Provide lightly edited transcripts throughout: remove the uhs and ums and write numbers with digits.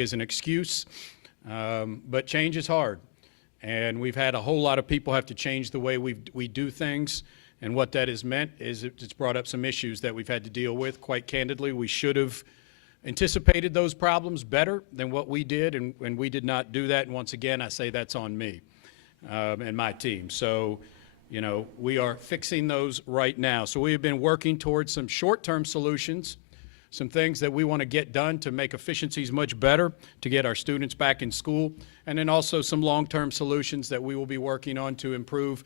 as an excuse, but change is hard. And we've had a whole lot of people have to change the way we do things. And what that has meant is it's brought up some issues that we've had to deal with. Quite candidly, we should have anticipated those problems better than what we did, and we did not do that. And once again, I say that's on me and my team. So, you know, we are fixing those right now. So we have been working towards some short-term solutions, some things that we want to get done to make efficiencies much better, to get our students back in school, and then also some long-term solutions that we will be working on to improve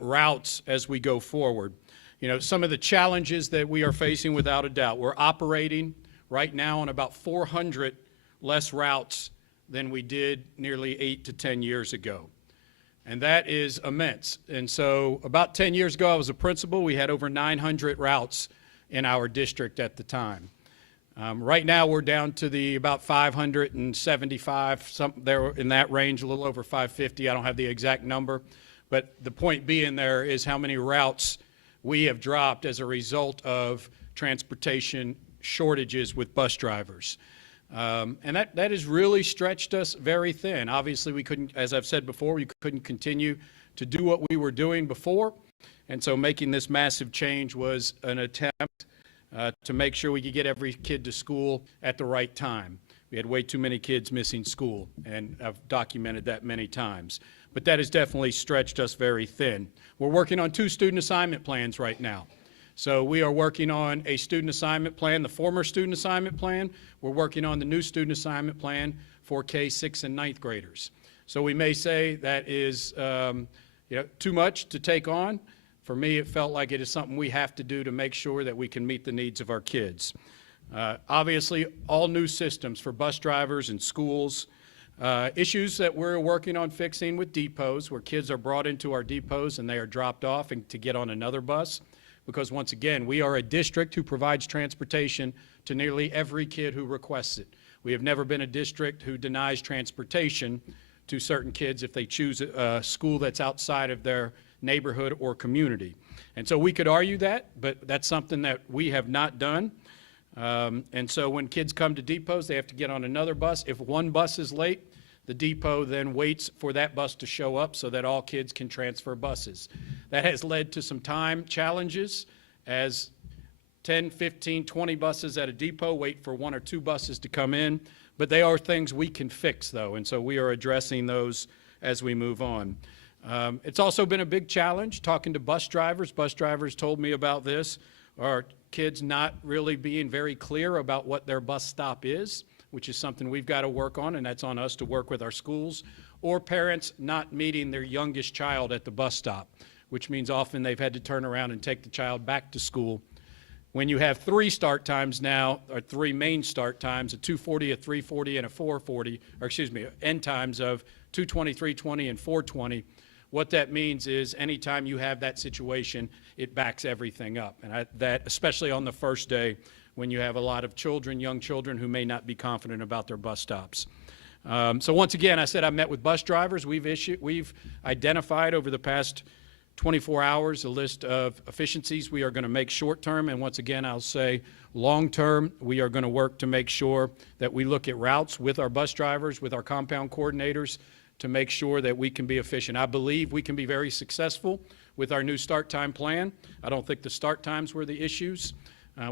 routes as we go forward. You know, some of the challenges that we are facing, without a doubt, we're operating right now on about 400 less routes than we did nearly 8 to 10 years ago. And that is immense. And so about 10 years ago, I was a principal. We had over 900 routes in our district at the time. Right now, we're down to about 575, something there in that range, a little over 550. I don't have the exact number. But the point being there is how many routes we have dropped as a result of transportation shortages with bus drivers. And that has really stretched us very thin. Obviously, we couldn't, as I've said before, we couldn't continue to do what we were doing before. And so making this massive change was an attempt to make sure we could get every kid to school at the right time. We had way too many kids missing school, and I've documented that many times. But that has definitely stretched us very thin. We're working on 2 student assignment plans right now. So we are working on a student assignment plan, the former student assignment plan. We're working on the new student assignment plan for K-6 and 9th graders. So we may say that is too much to take on. For me, it felt like it is something we have to do to make sure that we can meet the needs of our kids. Obviously, all new systems for bus drivers and schools. Issues that we're working on fixing with depots, where kids are brought into our depots and they are dropped off and to get on another bus. Because once again, we are a district who provides transportation to nearly every kid who requests it. We have never been a district who denies transportation to certain kids if they choose a school that's outside of their neighborhood or community. And so we could argue that, but that's something that we have not done. And so when kids come to depots, they have to get on another bus. If one bus is late, the depot then waits for that bus to show up so that all kids can transfer buses. That has led to some time challenges, as 10, 15, 20 buses at a depot wait for 1 or 2 buses to come in. But they are things we can fix, though, and so we are addressing those as we move on. It's also been a big challenge talking to bus drivers. Bus drivers told me about this. Our kids not really being very clear about what their bus stop is, which is something we've got to work on, and that's on us to work with our schools, or parents not meeting their youngest child at the bus stop, which means often they've had to turn around and take the child back to school. When you have 3 start times now, or 3 main start times, a 2:40, a 3:40, and a 4:40, or excuse me, end times of 2:20, 3:20, and 4:20, what that means is anytime you have that situation, it backs everything up. And that, especially on the first day, when you have a lot of children, young children, who may not be confident about their bus stops. So once again, I said I met with bus drivers. We've identified over the past 24 hours a list of efficiencies we are going to make short term, and once again, I'll say long term, we are going to work to make sure that we look at routes with our bus drivers, with our compound coordinators, to make sure that we can be efficient. I believe we can be very successful with our new start time plan. I don't think the start times were the issues.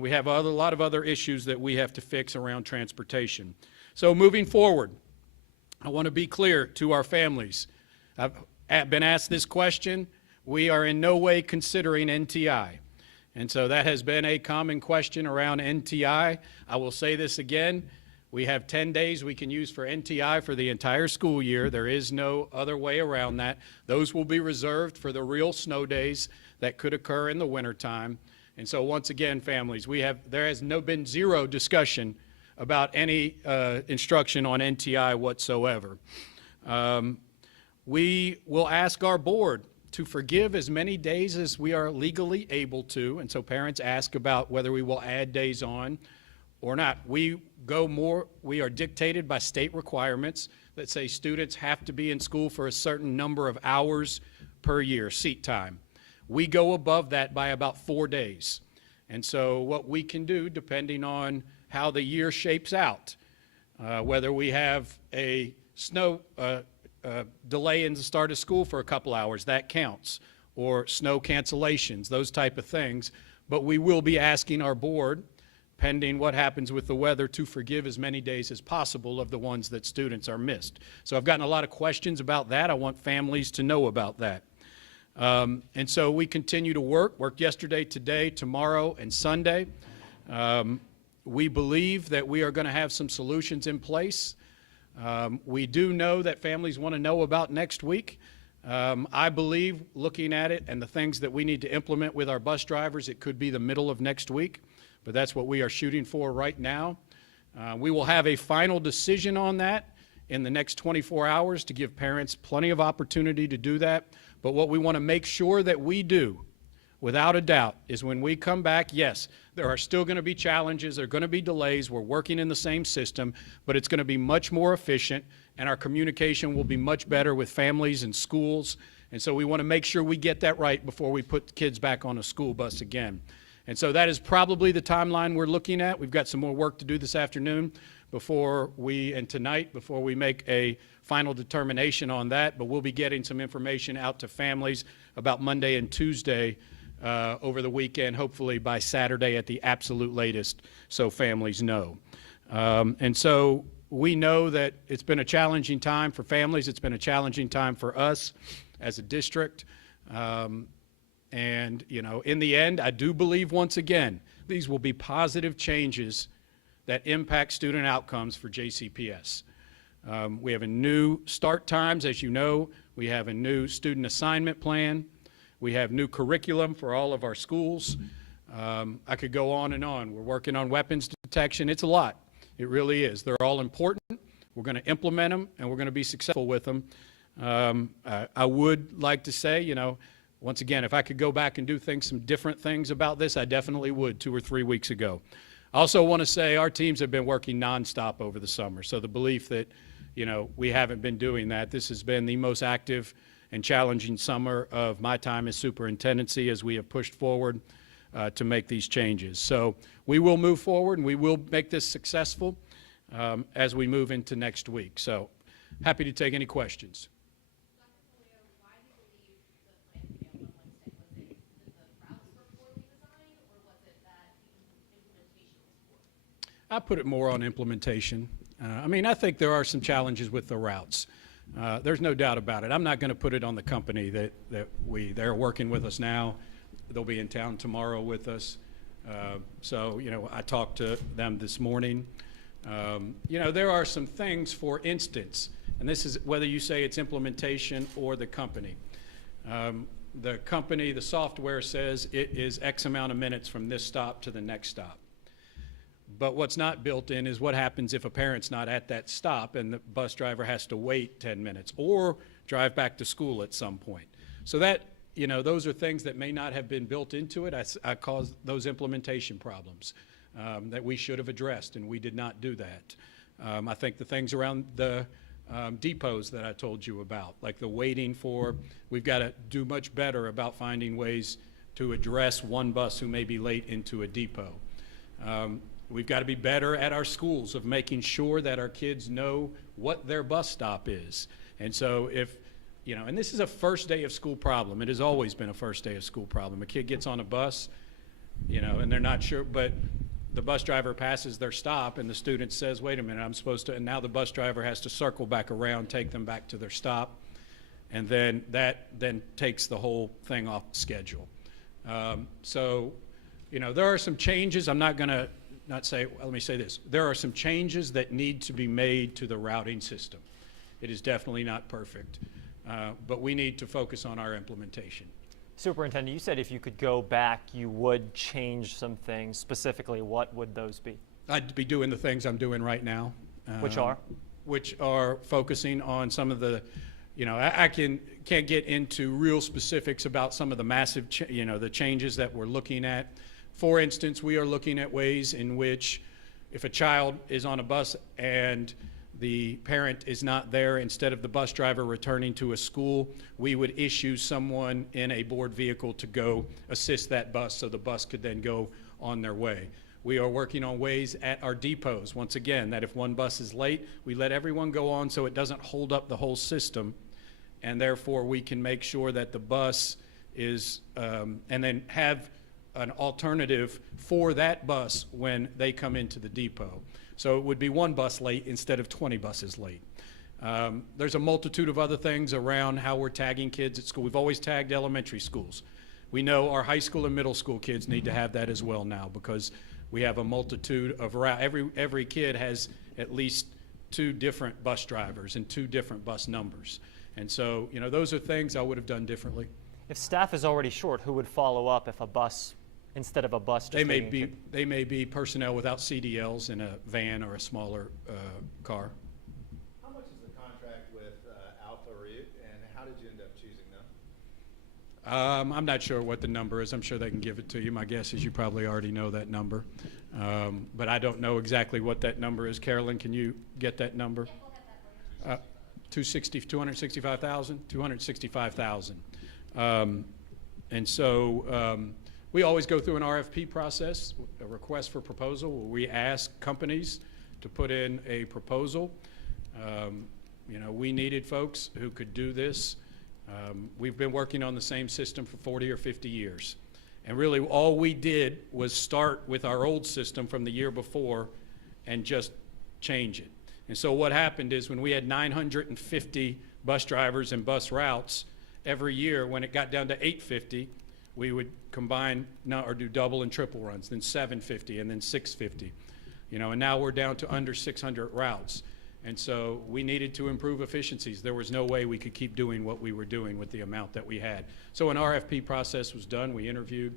We have a lot of other issues that we have to fix around transportation. So moving forward, I want to be clear to our families. I've been asked this question. We are in no way considering NTI. And so that has been a common question around NTI. I will say this again. We have 10 days we can use for NTI for the entire school year. There is no other way around that. Those will be reserved for the real snow days that could occur in the wintertime. And so once again, families, there has been 0 discussion about any instruction on NTI whatsoever. We will ask our board to forgive as many days as we are legally able to, and so parents ask about whether we will add days on or not. We are dictated by state requirements that say students have to be in school for a certain number of hours per year, seat time. We go above that by about 4 days. And so what we can do, depending on how the year shapes out, whether we have a snow delay in the start of school for a couple hours, that counts, or snow cancellations, those type of things. But we will be asking our board, pending what happens with the weather, to forgive as many days as possible of the ones that students are missed. So I've gotten a lot of questions about that. I want families to know about that. And so we continue to work yesterday, today, tomorrow, and Sunday. We believe that we are going to have some solutions in place. We do know that families want to know about next week. I believe, looking at it and the things that we need to implement with our bus drivers, it could be the middle of next week, but that's what we are shooting for right now. We will have a final decision on that in the next 24 hours to give parents plenty of opportunity to do that. But what we want to make sure that we do, without a doubt, is when we come back, yes, there are still going to be challenges, there are going to be delays, we're working in the same system, but it's going to be much more efficient, and our communication will be much better with families and schools. And so we want to make sure we get that right before we put kids back on a school bus again. And so that is probably the timeline we're looking at. We've got some more work to do this afternoon and tonight before we make a final determination on that, but we'll be getting some information out to families about Monday and Tuesday over the weekend, hopefully by Saturday at the absolute latest, so families know. And so we know that it's been a challenging time for families. It's been a challenging time for us as a district. And, you know, in the end, I do believe, once again, these will be positive changes that impact student outcomes for JCPS. We have a new start times, as you know. We have a new student assignment plan. We have new curriculum for all of our schools. I could go on and on. We're working on weapons detection. It's a lot. It really is. They're all important. We're going to implement them, and we're going to be successful with them. I would like to say, you know, once again, if I could go back and do some different things about this, I definitely would 2 or 3 weeks ago. I also want to say our teams have been working nonstop over the summer. So the belief that, you know, we haven't been doing that, this has been the most active and challenging summer of my time as superintendency as we have pushed forward to make these changes. So we will move forward and we will make this successful as we move into next week. So happy to take any questions. Dr. Pollio, why do you believe the plan failed on Wednesday? Was it that the routes were poorly designed, or was it that the implementation was poor? I put it more on implementation. I mean, I think there are some challenges with the routes. There's no doubt about it. I'm not going to put it on the company they're working with us now. They'll be in town tomorrow with us. So, you know, I talked to them this morning. You know, there are some things, for instance, and this is whether you say it's implementation or the company. The software says it is X amount of minutes from this stop to the next stop. But what's not built in is what happens if a parent's not at that stop and the bus driver has to wait 10 minutes or drive back to school at some point. So that, you know, those are things that may not have been built into it. I cause those implementation problems that we should have addressed, and we did not do that. I think the things around the depots that I told you about, like the waiting for, we've got to do much better about finding ways to address one bus who may be late into a depot. We've got to be better at our schools of making sure that our kids know what their bus stop is. And so if, you know, and this is a first day of school problem. It has always been a first day of school problem. A kid gets on a bus, you know, and they're not sure, but the bus driver passes their stop and the student says, wait a minute, I'm supposed to, and now the bus driver has to circle back around, take them back to their stop, and then that then takes the whole thing off schedule. So, you know, there are some changes. I'm not going to let me say this. There are some changes that need to be made to the routing system. It is definitely not perfect, but we need to focus on our implementation. Superintendent, you said if you could go back, you would change some things. Specifically, what would those be? I'd be doing the things I'm doing right now. Which are? Which are focusing on some of the, you know, I can't get into real specifics about some of the massive, the changes that we're looking at. For instance, we are looking at ways in which if a child is on a bus and the parent is not there, instead of the bus driver returning to a school, we would issue someone in a board vehicle to go assist that bus so the bus could then go on their way. We are working on ways at our depots, once again, that if one bus is late, we let everyone go on so it doesn't hold up the whole system, and therefore we can make sure that the bus is, and then have an alternative for that bus when they come into the depot. So it would be one bus late instead of 20 buses late. There's a multitude of other things around how we're tagging kids at school. We've always tagged elementary schools. We know our high school and middle school kids need to have that as well now, because we have a multitude of routes. Every kid has at least 2 different bus drivers and 2 different bus numbers. And so, you know, those are things I would have done differently. If staff is already short, who would follow up if a bus, instead of a bus, just They may taking a be, kid? they may be personnel without CDLs in a van or a smaller car. How much is the contract with Alpha Route, and how did you end up choosing them? I'm not sure what the number is. I'm sure they can give it to you. My guess is you probably already know that number. But I don't know exactly what that number is. Carolyn, can you get that number? Yeah, we'll get that for you. 265,000? 265,000. And so we always go through an RFP process, a request for proposal, where we ask companies to put in a proposal. You know, we needed folks who could do this. We've been working on the same system for 40 or 50 years. And really all we did was start with our old system from the year before and just change it. And so what happened is when we had 950 bus drivers and bus routes, every year when it got down to 850, we would combine or do double and triple runs, then 750 and then 650. You know, and now we're down to under 600 routes. And so we needed to improve efficiencies. There was no way we could keep doing what we were doing with the amount that we had. So an RFP process was done. We interviewed,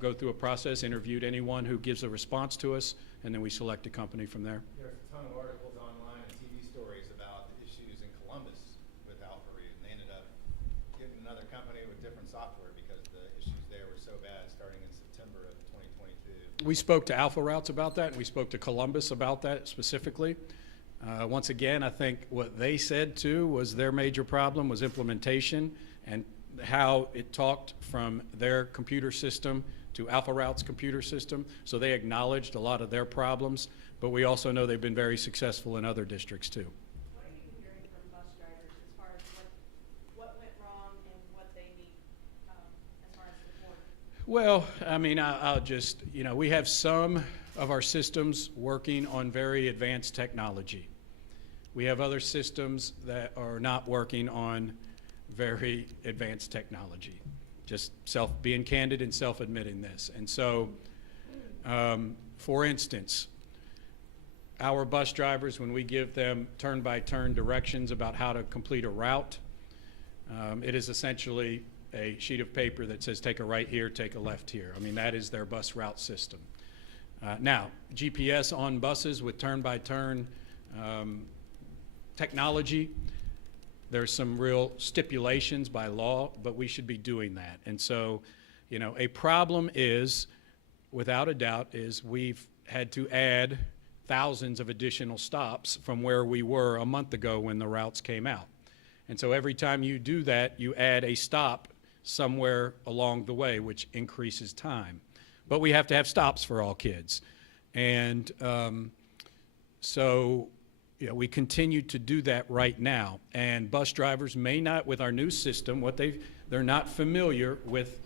go through a process, interviewed anyone who gives a response to us, and then we select a company from there. There's a ton of articles online and TV stories about the issues in Columbus with Alpha Route, and they ended up getting another company with different software because the issues there were so bad starting in September of 2022. We spoke to Alpha Routes about that, and we spoke to Columbus about that specifically. Once again, I think what they said too was their major problem was implementation and how it talked from their computer system to Alpha Route's computer system. So they acknowledged a lot of their problems, but we also know they've been very successful in other districts too. What are you hearing from bus drivers as far as what went wrong and what they need as far as support? Well, I mean, I'll just, you know, we have some of our systems working on very advanced technology. We have other systems that are not working on very advanced technology. Just being candid and self-admitting this. And so, for instance, our bus drivers, when we give them turn-by-turn directions about how to complete a route, it is essentially a sheet of paper that says take a right here, take a left here. I mean, that is their bus route system. Now, GPS on buses with turn-by-turn technology, there's some real stipulations by law, but we should be doing that. And so, you know, a problem is, without a doubt, is we've had to add thousands of additional stops from where we were a month ago when the routes came out. And so every time you do that, you add a stop somewhere along the way, which increases time. But we have to have stops for all kids. And so, you know, we continue to do that right now. And bus drivers may not, with our new system, they're not familiar with,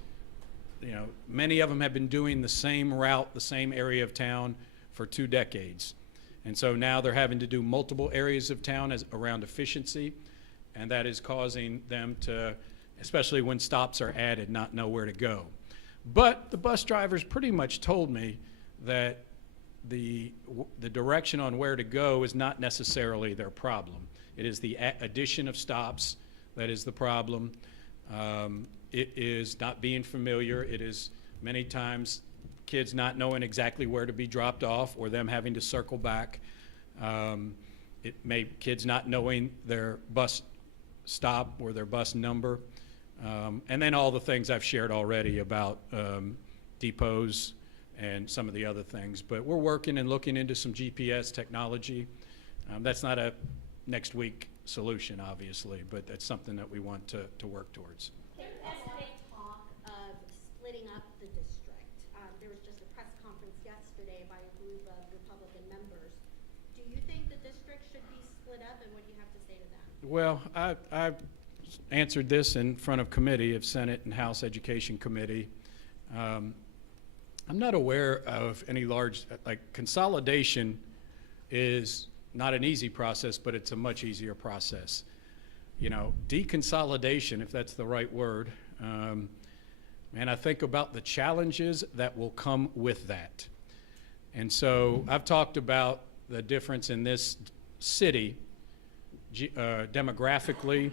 you know, many of them have been doing the same route, the same area of town for 2 decades. And so now they're having to do multiple areas of town around efficiency, and that is causing them to, especially when stops are added, not know where to go. But the bus drivers pretty much told me that the direction on where to go is not necessarily their problem. It is the addition of stops that is the problem. It is not being familiar. It is many times kids not knowing exactly where to be dropped off or them having to circle back. It may kids not knowing their bus stop or their bus number. And then all the things I've shared already about depots and some of the other things. But we're working and looking into some GPS technology. That's not a next week solution, obviously, but that's something that we want to work towards. There has been talk of splitting up the district. There was just a press conference yesterday group of Republican members. Do you think the district should be split up, and what do you have to say to that? Well, I've answered this in front of committee of Senate and House Education Committee. I'm not aware of any large, like consolidation is not an easy process, but it's a much easier process. You know, deconsolidation, if that's the right word, and I think about the challenges that will come with that. And so I've talked about the difference in this city demographically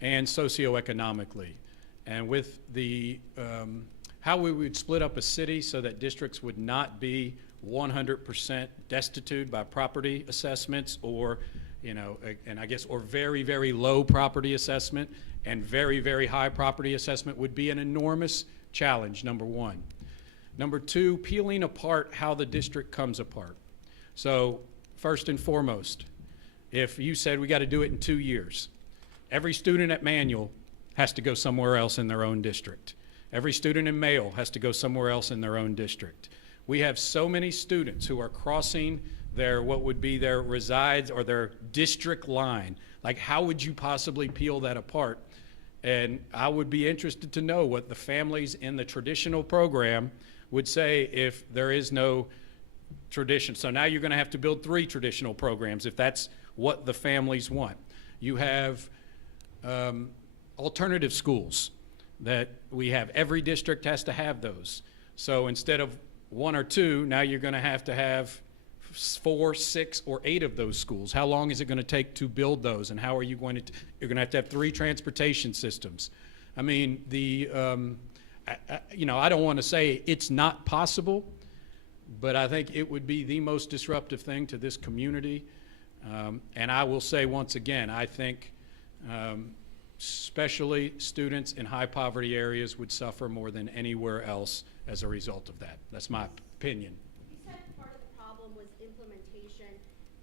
and socioeconomically. And with the how we would split up a city so that districts would not be 100% destitute by property assessments or, you know, and I guess, or very, very low property assessment and very, very high property assessment would be an enormous challenge, number one. Number two, peeling apart how the district comes apart. So first and foremost, if you said we got to do it in 2 years, every student at Manual has to go somewhere else in their own district. Every student in Mayo has to go somewhere else in their own district. We have so many students who are crossing their, what would be their resides or their district line. Like, how would you possibly peel that apart? And I would be interested to know what the families in the traditional program would say if there is no tradition. So now you're going to have to build 3 traditional programs if that's what the families want. You have alternative schools that we have. Every district has to have those. So instead of 1 or 2, now you're going to have 4, 6, or 8 of those schools. How long is it going to take to build those, and how are you going to? You're going to have 3 transportation systems. I mean, the you know, I don't want to say it's not possible, but I think it would be the most disruptive thing to this community. And I will say once again, I think especially students in high poverty areas would suffer more than anywhere else as a result of that. That's my opinion. You said part of the problem was implementation.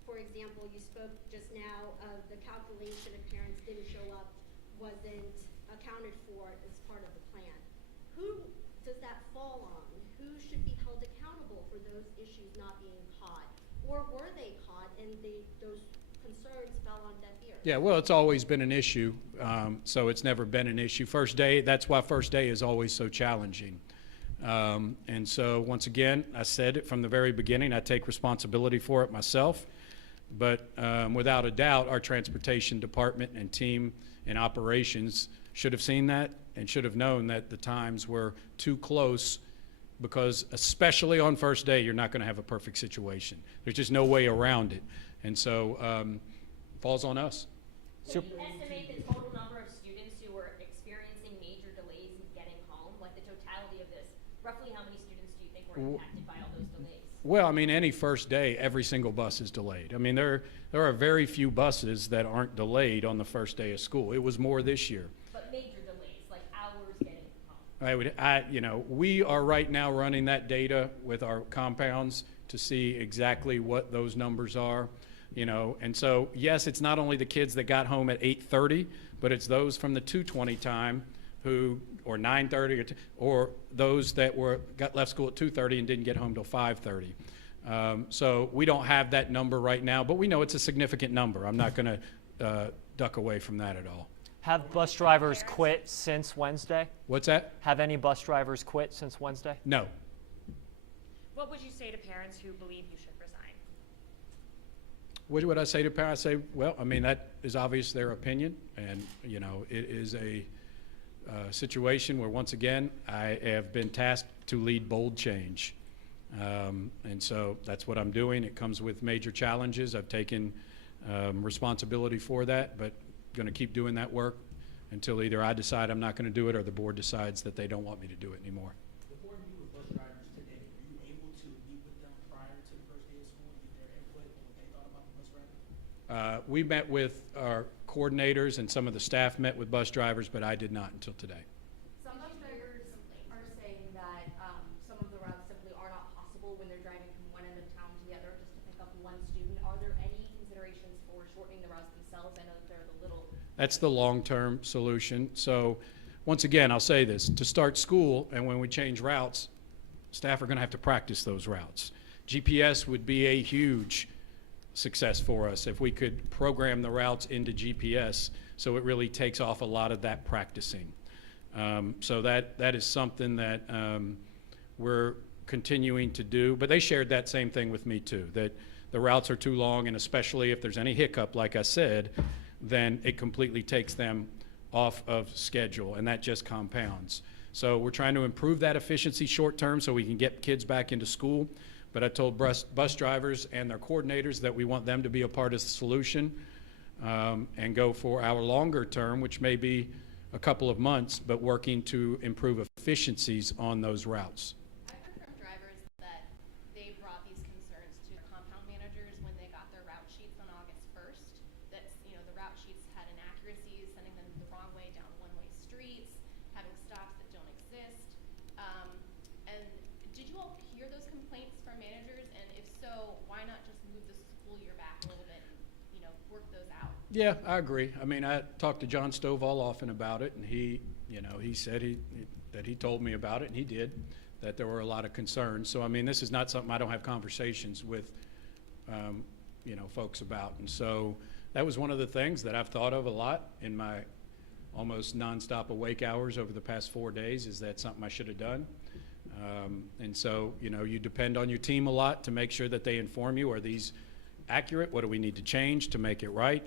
For example, you spoke just now of the calculation if parents didn't show up wasn't accounted for as part of the plan. Who does that fall on? Who should be held accountable for those issues not being caught? Or were they caught and those concerns fell on deaf ears? Yeah, well, it's always been an issue, so it's never been an issue. First day, that's why first day is always so challenging. And so, once again, I said it from the very beginning, I take responsibility for it myself, but without a doubt, our transportation department and team in operations should have seen that and should have known that the times were too close, because especially on first day, you're not going to have a perfect situation. There's just no way around it. And so, falls on us. Can you estimate the total number of students who were experiencing major delays in getting home? Like the totality of this, roughly how many students do you think were impacted by all those delays? Well, I mean, any first day, every single bus is delayed. I mean, there are very few buses that aren't delayed on the first day of school. It was more this year. But major delays, like hours getting home. You know, we are right now running that data with our compounds to see exactly what those numbers are. You know, and so, yes, it's not only the kids that got home at 8:30, but it's those from the 2:20 time who, or 9:30, or those that got left school at 2:30 and didn't get home till 5:30. So we don't have that number right now, but we know it's a significant number. I'm not going to duck away from that at all. Have bus drivers quit since Wednesday? What's that? Have any bus drivers quit since Wednesday? No. What would you say to parents who believe you should resign? What would I say to parents? I say, well, I mean, that is obvious their opinion, and, you know, it is a situation where, once again, I have been tasked to lead bold change. And so that's what I'm doing. It comes with major challenges. I've taken responsibility for that, but going to keep doing that work until either I decide I'm not going to do it or the board decides that they don't want me to do it anymore. The board meet with bus drivers today. Were you able to meet with them prior to the first day of school and get their input on what they thought about the bus drivers? We met with our coordinators and some of the staff met with bus drivers, but I did not until today. Some bus drivers are saying that some of the routes simply are not possible when they're driving from one end of town to the other just to pick up one student. Are there any considerations for shortening the routes themselves? I know that they're the little. That's the long-term solution. So, once again, I'll say this. To start school and when we change routes, staff are going to have to practice those routes. GPS would be a huge success for us if we could program the routes into GPS so it really takes off a lot of that practicing. So that is something that we're continuing to do. But they shared that same thing with me too, that the routes are too long, and especially if there's any hiccup, like I said, then it completely takes them off of schedule, and that just compounds. So we're trying to improve that efficiency short term so we can get kids back into school. But I told bus drivers and their coordinators that we want them to be a part of the solution, and go for our longer term, which may be a couple of months, but working to improve efficiencies on those routes. I've heard from drivers that they brought these concerns to compound managers when they got their route sheets on August 1st. That, you know, the route sheets had inaccuracies, sending them the wrong way down one-way streets, having stops that don't exist. And did you all hear those complaints from managers? And if so, why not just move the school year back a little bit and, you know, work those out? Yeah, I agree. I mean, I talked to John Stovall often about it, and he said that he told me about it, and he did, that there were a lot of concerns. So, I mean, this is not something I don't have conversations with, folks about. And so that was one of the things that I've thought of a lot in my almost nonstop awake hours over the past 4 days. Is that something I should have done? And so, you depend on your team a lot to make sure that they inform you, are these accurate? What do we need to change to make it right?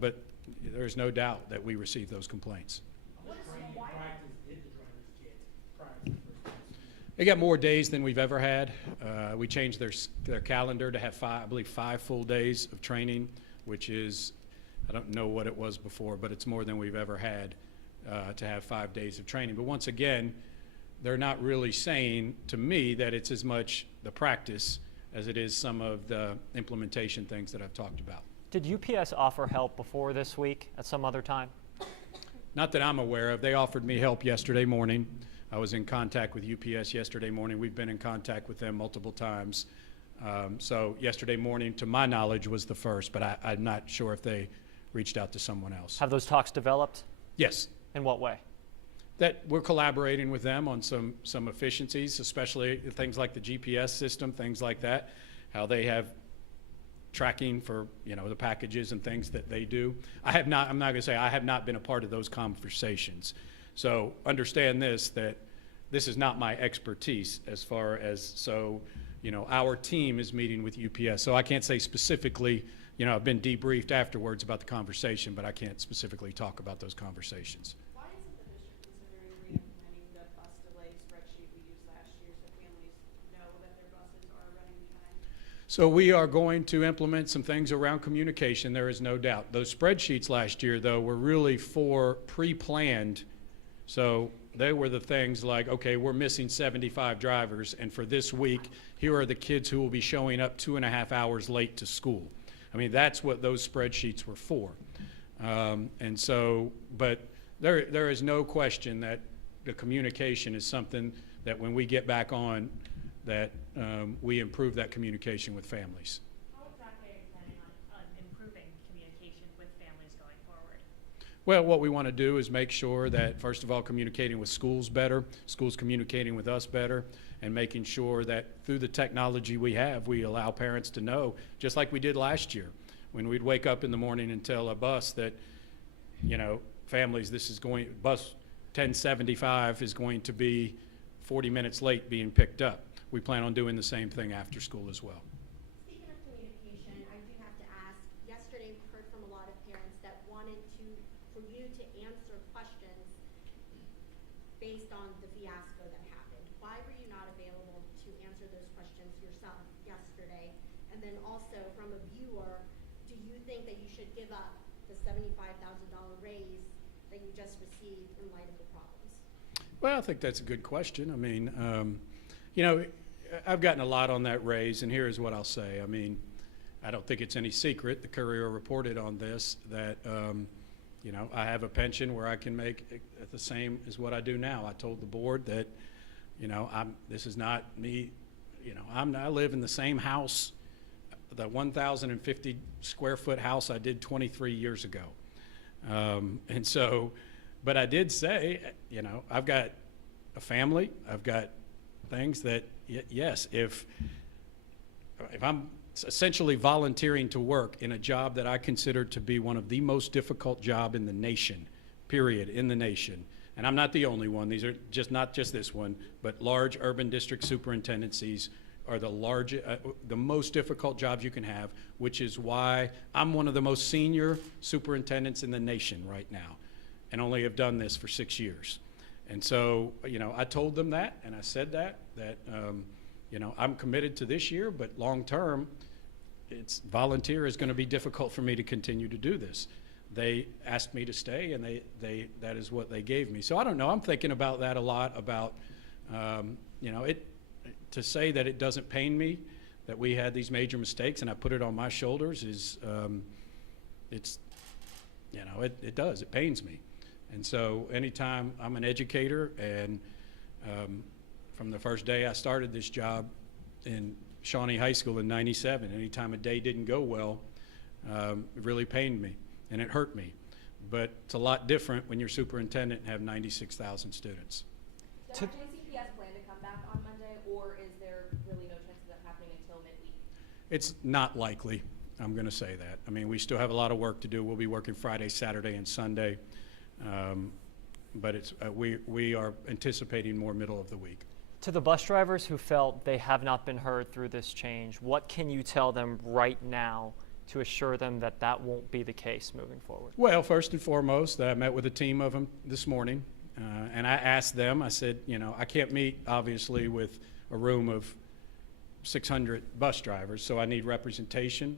But there's no doubt that we receive those complaints. How much training and practice did the drivers get prior to the first day of school? They got more days than we've ever had. We changed their calendar to have five full days of training, which is, I don't know what it was before, but it's more than we've ever had to have 5 days of training. But once again, they're not really saying to me that it's as much the practice as it is some of the implementation things that I've talked about. Did UPS offer help before this week at some other time? Not that I'm aware of. They offered me help yesterday morning. I was in contact with UPS yesterday morning. We've been in contact with them multiple times. So yesterday morning, to my knowledge, was the first, but I'm not sure if they reached out to someone else. Have those talks developed? Yes. In what way? That we're collaborating with them on some efficiencies, especially things like the GPS system, things like that, how they have tracking for, the packages and things that they do. I'm not going to say I have not been a part of those conversations. So understand that this is not my expertise as far as, our team is meeting with UPS. So I can't say specifically, I've been debriefed afterwards about the conversation, but I can't specifically talk about those conversations. Why isn't the district considering re-implementing the bus delay spreadsheet we used last year so families know that their buses are running behind? So we are going to implement some things around communication, there is no doubt. Those spreadsheets last year, though, were really for pre-planned. So they were the things like, okay, we're missing 75 drivers, and for this week, here are the kids who will be showing up 2.5 hours late to school. I mean, that's what those spreadsheets were for. And so, but there is no question that the communication is something that when we get back on, that we improve that communication with families. How exactly are you planning on improving communication with families going forward? Well, what we want to do is make sure that, first of all, communicating with schools better, schools communicating with us better, and making sure that through the technology we have, we allow parents to know, just like we did last year, when we'd wake up in the morning and tell a bus that, families, bus 1075 is going to be 40 minutes late being picked up. We plan on doing the same thing after school as well. Speaking of communication, I do have to ask, yesterday we heard from a lot of parents that wanted for you to answer questions based on the fiasco that happened. Why were you not available to answer those questions yourself yesterday? And then also, from a viewer, do you think that you should give up the $75,000 raise that you just received in light of the problems? Well, I think that's a good question. I mean, I've gotten a lot on that raise, and here is what I'll say. I mean, I don't think it's any secret. The Courier reported on this that, I have a pension where I can make the same as what I do now. I told the board that, this is not me. I live in the same house, the 1,050 square foot house I did 23 years ago. And so, but I did say, I've got a family, I've got things that, yes, if if I'm essentially volunteering to work in a job that I consider to be one of the most difficult job in the nation, period, in the nation. And I'm not the only one. These are not just this one, but large urban district superintendencies are the most difficult jobs you can have, which is why I'm one of the most senior superintendents in the nation right now, and only have done this for 6 years. And so, I told them that, and I said that I'm committed to this year, but long term, volunteer is going to be difficult for me to continue to do this. They asked me to stay, and that is what they gave me. So I don't know. I'm thinking about that a lot. About to say that it doesn't pain me that we had these major mistakes and I put it on my shoulders is it does. It pains me. And so anytime I'm an educator, and from the first day I started this job in Shawnee High School in '97, anytime a day didn't go well, it really pained me and it hurt me. But it's a lot different when you're superintendent and have 96,000 students. Does JCPS plan to come back on Monday, or is there really no chance of that happening until midweek? It's not likely. I'm going to say that. I mean, we still have a lot of work to do. We'll be working Friday, Saturday, and Sunday. But we are anticipating more middle of the week. To the bus drivers who felt they have not been heard through this change, what can you tell them right now to assure them that that won't be the case moving forward? Well, first and foremost, I met with a team of them this morning, and I asked them, I said, I can't meet, obviously, with a room of 600 bus drivers, so I need representation.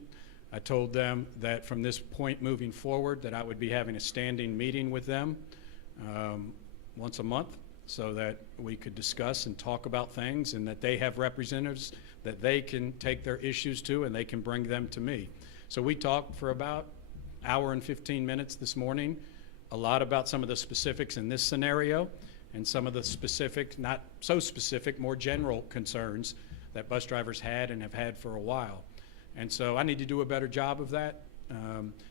I told them that from this point moving forward that I would be having a standing meeting with them once a month so that we could discuss and talk about things, and that they have representatives that they can take their issues to and they can bring them to me. So we talked for about an hour and 15 minutes this morning, a lot about some of the specifics in this scenario and some of the specific, not so specific, more general concerns that bus drivers had and have had for a while. And so I need to do a better job of that.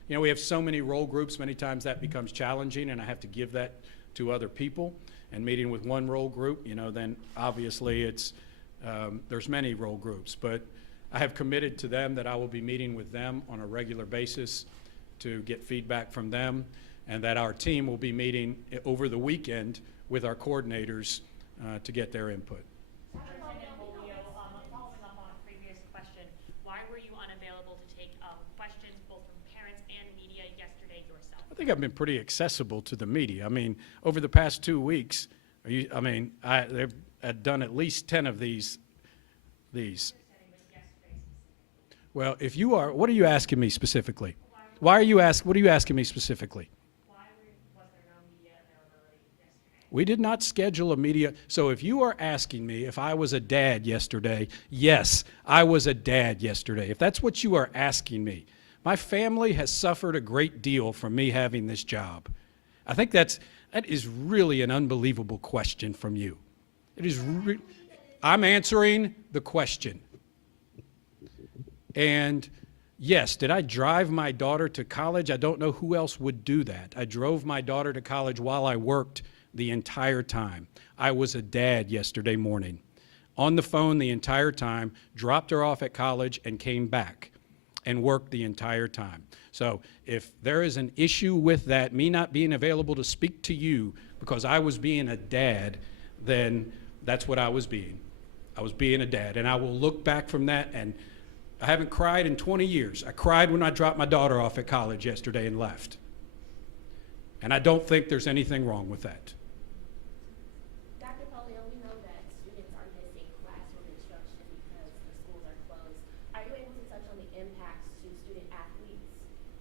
We have so many role groups, many times that becomes challenging, and I have to give that to other people. And meeting with one role group, then obviously there's many role groups. But I have committed to them that I will be meeting with them on a regular basis to get feedback from them, and that our team will be meeting over the weekend with our coordinators to get their input. Superintendent Pollio, following up on a previous question, why were you unavailable to take questions both from parents and media yesterday yourself? I think I've been pretty accessible to the media. I mean, over the past 2 weeks, I've done at least 10 of these. Well, if you are, what are you asking me specifically? What are you asking me specifically? Was there no media availability yesterday? We did not schedule a media. So if you are asking me if I was a dad yesterday, yes, I was a dad yesterday. If that's what you are asking me. My family has suffered a great deal from me having this job. I think that is really an unbelievable question from you. I'm answering the question. And yes, did I drive my daughter to college? I don't know who else would do that. I drove my daughter to college while I worked the entire time. I was a dad yesterday morning. On the phone the entire time, dropped her off at college and came back and worked the entire time. So if there is an issue with that, me not being available to speak to you because I was being a dad, then that's what I was being. I was being a dad. And I will look back from that, and I haven't cried in 20 years. I cried when I dropped my daughter off at college yesterday and left. And I don't think there's anything wrong with that. Dr. Pollio, we know that students are missing classroom instruction because the schools are closed. Are you able to touch on the impacts to student athletes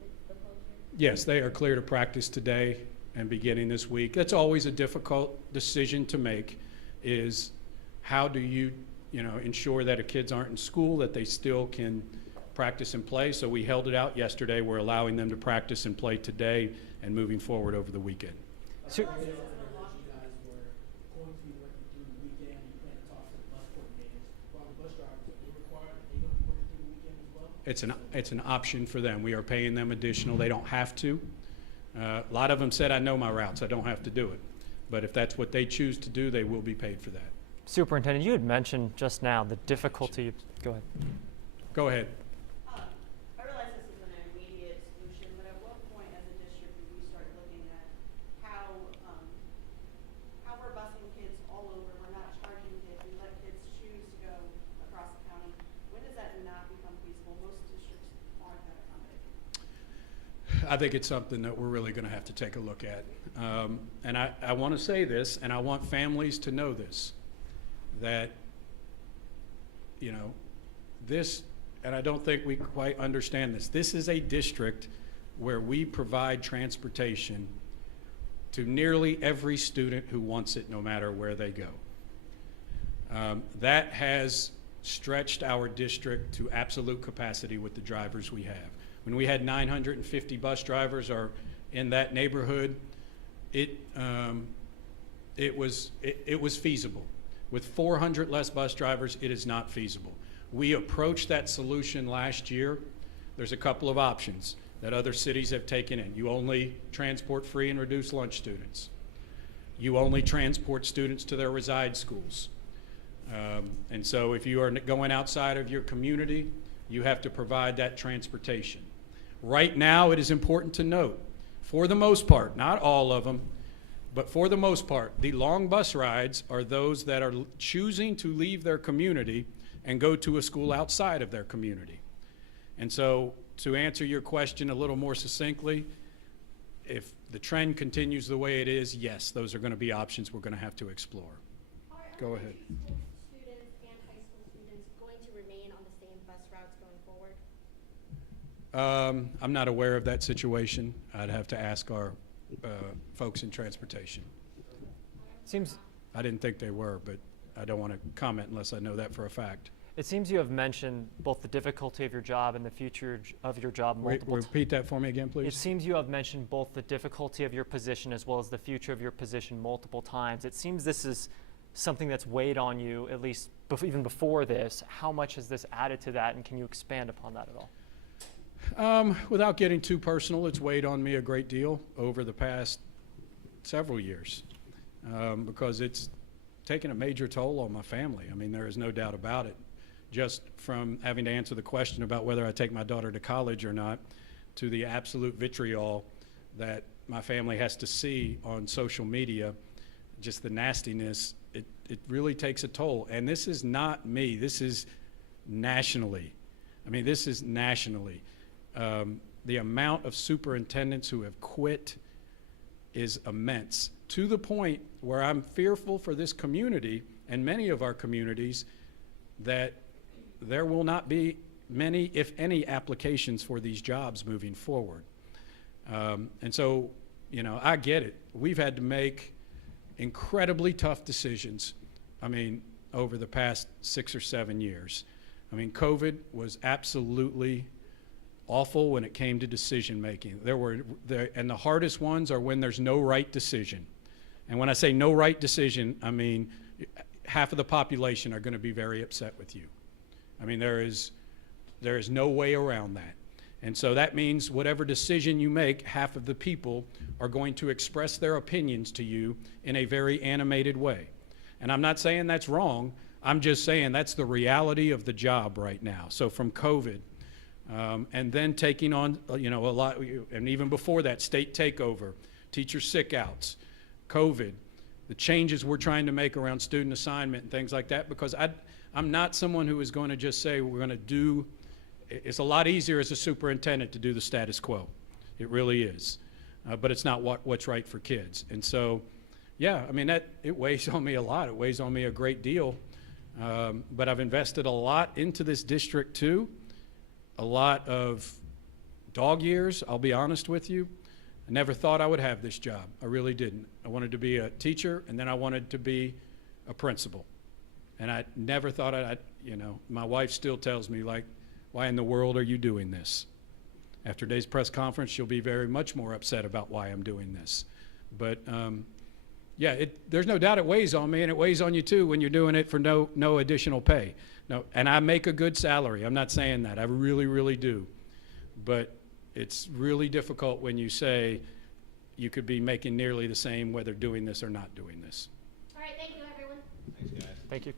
with the closure? Yes, they are clear to practice today and beginning this week. That's always a difficult decision to make, is how do you ensure that kids aren't in school, that they still can practice and play. So we held it out yesterday. We're allowing them to practice and play today and moving forward over the weekend. So, You guys were going to be working through the weekend. You plan to talk to the bus coordinators. While the bus drivers, are they required? Are they going to be working through the weekend as well? It's an option for them. We are paying them additional. They don't have to. A lot of them said, I know my routes. I don't have to do it. But if that's what they choose to do, they will be paid for that. Superintendent, you had mentioned just now the difficulty. Go ahead. Go ahead. I realize this is an immediate solution, but at what point as a district do we start looking at how we're busing kids all over, we're not charging kids, we let kids choose to go across the county? When does that not become feasible? Most districts aren't that accommodating. I think it's something that we're really going to have to take a look at. And I want to say this, and I want families to know this, that, you know, this, and I don't think we quite understand this, this is a district where we provide transportation to nearly every student who wants it, no matter where they go. That has stretched our district to absolute capacity with the drivers we have. When we had 950 bus drivers or in that neighborhood, it was feasible. With 400 less bus drivers, it is not feasible. We approached that solution last year. There's a couple of options that other cities have taken in. You only transport free and reduced lunch students. You only transport students to their reside schools. And so if you are going outside of your community, you have to provide that transportation. Right now, it is important to note, for the most part, not all of them, but for the most part, the long bus rides are those that are choosing to leave their community and go to a school outside of their community. And so, to answer your question a little more succinctly, if the trend continues the way it is, yes, those are going to be options we're going to have to explore. Go ahead. Students and high school students going to remain on the same bus routes going forward? I'm not aware of that situation. I'd have to ask our folks in transportation. Seems I didn't think they were, but I don't want to comment unless I know that for a fact. It seems you have mentioned both the difficulty of your job and the future of your job multiple times. Repeat that for me again, please. It seems you have mentioned both the difficulty of your position as well as the future of your position multiple times. It seems this is something that's weighed on you, at least even before this. How much has this added to that, and can you expand upon that at all? Without getting too personal, it's weighed on me a great deal over the past several years because it's taken a major toll on my family. I mean, there is no doubt about it. Just from having to answer the question about whether I take my daughter to college or not, to the absolute vitriol that my family has to see on social media, just the nastiness, it really takes a toll. And this is not me, this is nationally. I mean, this is nationally. The amount of superintendents who have quit is immense, to the point where I'm fearful for this community and many of our communities that there will not be many, if any, applications for these jobs moving forward. And so, you know, I get it. We've had to make incredibly tough decisions, I mean, over the past 6 or 7 years. I mean, COVID was absolutely awful when it came to decision making. And the hardest ones are when there's no right decision. And when I say no right decision, I mean half of the population are going to be very upset with you. I mean, there is no way around that. And so that means whatever decision you make, half of the people are going to express their opinions to you in a very animated way. And I'm not saying that's wrong. I'm just saying that's the reality of the job right now. So from COVID, and then taking on, you know, a lot, and even before that, state takeover, teacher sick outs, COVID, the changes we're trying to make around student assignment and things like that, because I'm not someone who is going to just say we're going to do, it's a lot easier as a superintendent to do the status quo. It really is. But it's not what's right for kids. And so, yeah, I mean, it weighs on me a lot. It weighs on me a great deal. But I've invested a lot into this district too. A lot of dog years, I'll be honest with you. I never thought I would have this job. I really didn't. I wanted to be a teacher, and then I wanted to be a principal. And I never thought you know, my wife still tells me, like, why in the world are you doing this? After today's press conference, she'll be very much more upset about why I'm doing this. But yeah, there's no doubt it weighs on me, and it weighs on you too when you're doing it for no additional pay. No, and I make a good salary. I'm not saying that. I really, really do. But it's really difficult when you say you could be making nearly the same whether doing this or not doing this. All right, thank you, everyone. Thanks, guys. Thank you.